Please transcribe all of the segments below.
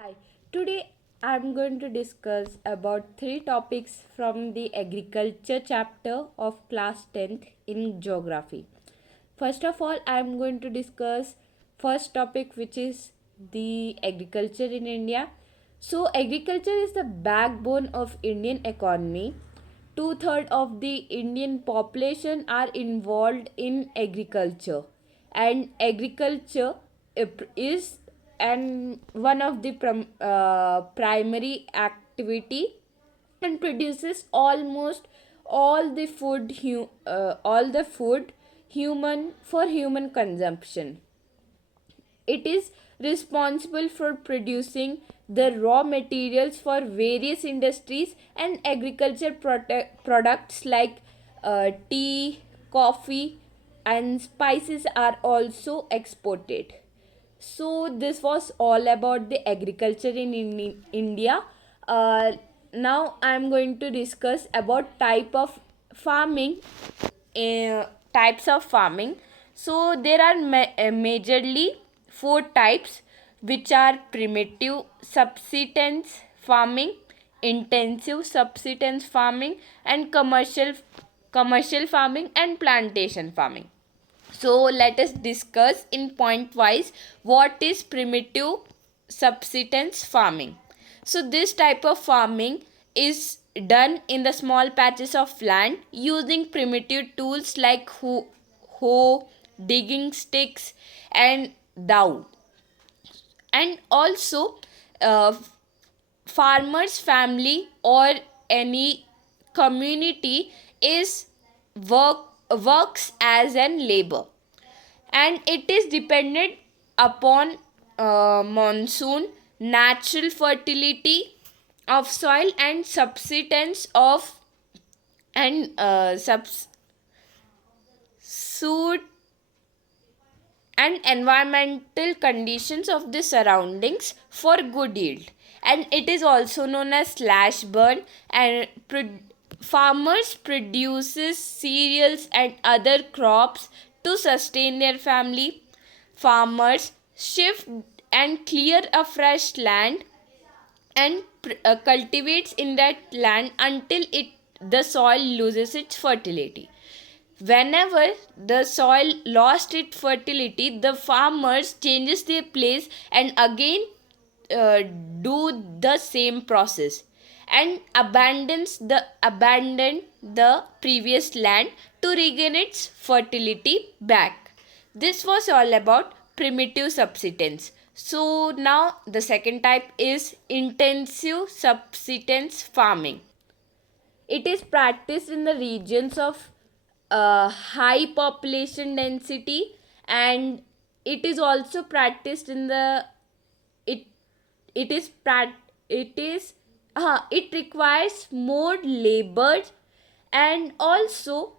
Hi, today I'm going to discuss about three topics from the agriculture chapter of class 10th in geography. First of all, I'm going to discuss first topic which is the agriculture in India. So agriculture is the backbone of Indian economy. Two-thirds of the Indian population are involved in agriculture, and agriculture is and one of the primary activity and produces almost all the food human for human consumption. It is responsible for producing the raw materials for various industries, and agriculture products like tea, coffee, and spices are also exported. So this was all about the agriculture in India. Uh, Now I am going to discuss about farming, types of farming. So there are majorly four types, which are primitive subsistence farming, intensive subsistence farming, and commercial farming and plantation farming. So let us discuss in point wise what is primitive subsistence farming. So this type of farming is done in the small patches of land using primitive tools like hoe, digging sticks, and dowel. And also, uh, farmers family or any community is work works as an labor, and it is dependent upon monsoon, natural fertility of soil, and subsistence of and subsude and environmental conditions of the surroundings for good yield. And it is also known as slash burn. And farmers produces cereals and other crops to sustain their family. Farmers shift and clear a fresh land and cultivates in that land until it the soil loses its fertility. Whenever the soil lost its fertility, the farmers changes their place and again uh, do the same process and abandon the previous land to regain its fertility back. This was all about primitive subsistence. So now the second type is intensive subsistence farming. It is practiced in the regions of high population density, and it is also practiced in the it it is it is it requires more labor, and also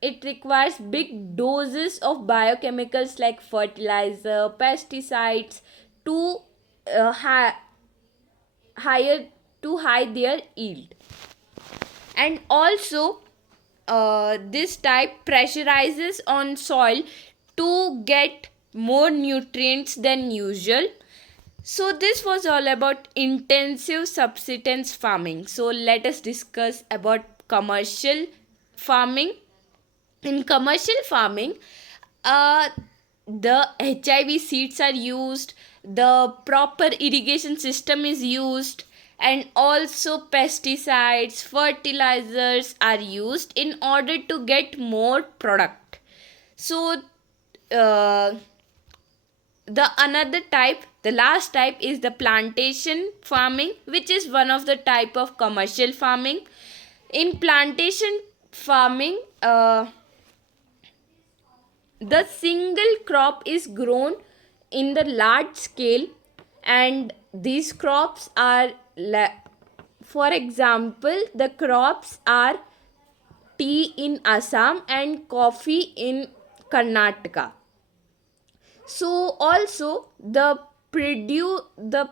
it requires big doses of biochemicals like fertilizer, pesticides to higher to hide their yield. And also, this type pressurizes on soil to get more nutrients than usual. So this was all about intensive subsistence farming. So let us discuss about commercial farming. In commercial farming, uh, the HIV seeds are used, the proper irrigation system is used, and also pesticides, fertilizers are used in order to get more product. So uh, the last type is the plantation farming, which is one of the type of commercial farming. In plantation farming, the single crop is grown in the large scale, and these crops are for example, the crops are tea in Assam and coffee in Karnataka. So also the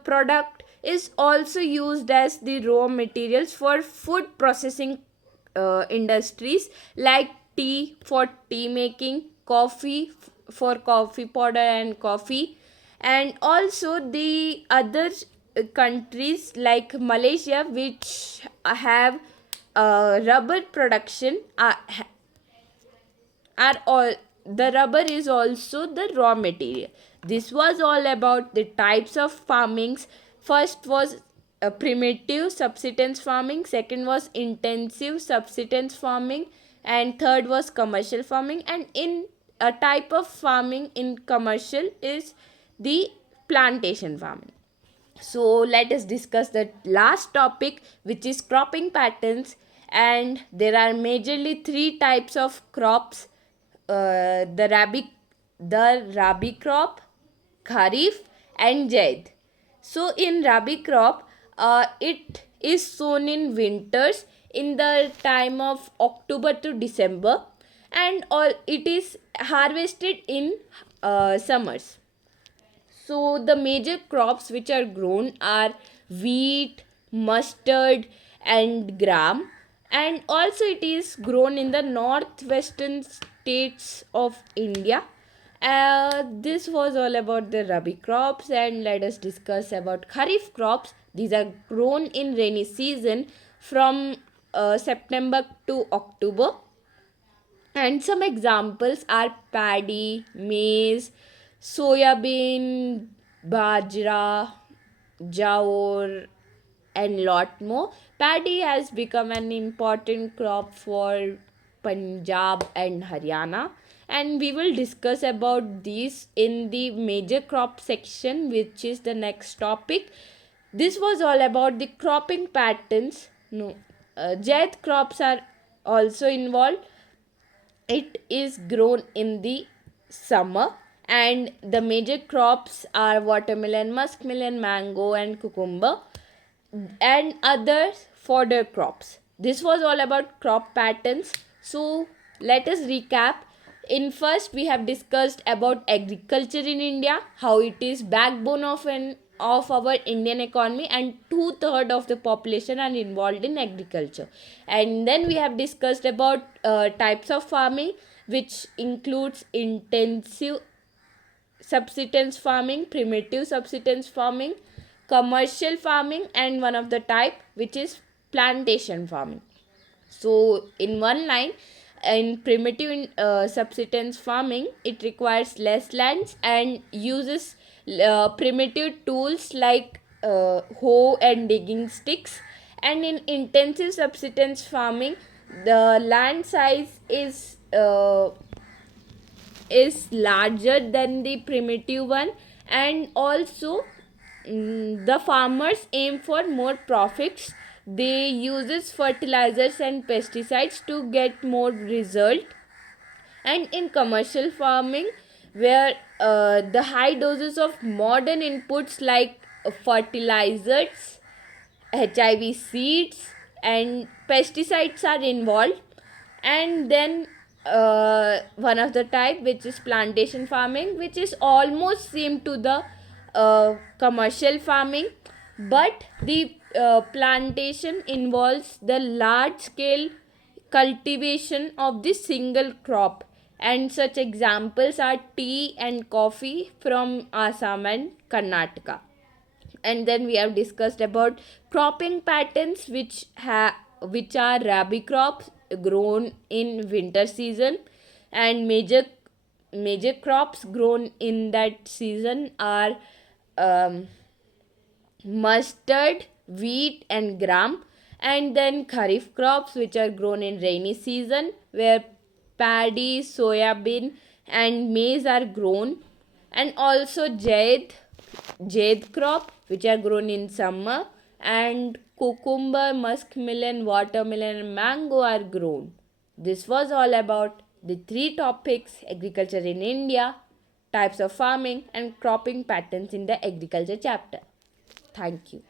product is also used as the raw materials for food processing industries like tea for tea making, coffee for coffee powder and coffee, And also the other countries like Malaysia, which have rubber production, are all the rubber is also the raw material. This was all about the types of farmings. First was primitive subsistence farming, second was intensive subsistence farming, and third was commercial farming. And in a type of farming in commercial is the plantation farming. So let us discuss the last topic, which is cropping patterns. And there are majorly three types of crops: the rabi crop, kharif, and jaid. So in rabi crop, it is sown in winters in the time of October to December, and all it is harvested in summers. So the major crops which are grown are wheat, mustard, and gram. And also it is grown in the northwestern states of India. This was all about the rabi crops, and let us discuss about kharif crops. These are grown in rainy season from September to October. And some examples are paddy, maize, soybean, bajra, jawar, and lot more. Paddy has become an important crop for Punjab and Haryana, and we will discuss about these in the major crop section, which is the next topic. This was all about the cropping patterns. No, Jaid crops are also involved. It is grown in the summer, and the major crops are watermelon, muskmelon, mango, and cucumber, and other fodder crops. This was all about crop patterns. So let us recap. In first, we have discussed about agriculture in India, how it is backbone of our Indian economy, and 2/3 of the population are involved in agriculture. And then we have discussed about types of farming, which includes intensive subsistence farming, primitive subsistence farming, commercial farming, and one of the type which is plantation farming. So in one line, in primitive subsistence farming, it requires less lands and uses primitive tools like hoe and digging sticks. And in intensive subsistence farming, the land size is larger than the primitive one. And also the farmers aim for more profits. They uses fertilizers and pesticides to get more result. And in commercial farming, where the high doses of modern inputs like fertilizers, HIV seeds, and pesticides are involved. And then one of the type, which is plantation farming, which is almost same to the commercial farming, but the plantation involves the large scale cultivation of the single crop. And such examples are tea and coffee from Assam and Karnataka. And then we have discussed about cropping patterns, which are rabi crops grown in winter season. And major crops grown in that season are um, mustard, wheat, and gram. And then kharif crops, which are grown in rainy season, where paddy, soybean, and maize are grown. And also jade crop, which are grown in summer, and cucumber, muskmelon, watermelon, and mango are grown. This was all about the three topics: agriculture in India, types of farming, and cropping patterns in the agriculture chapter. Thank you.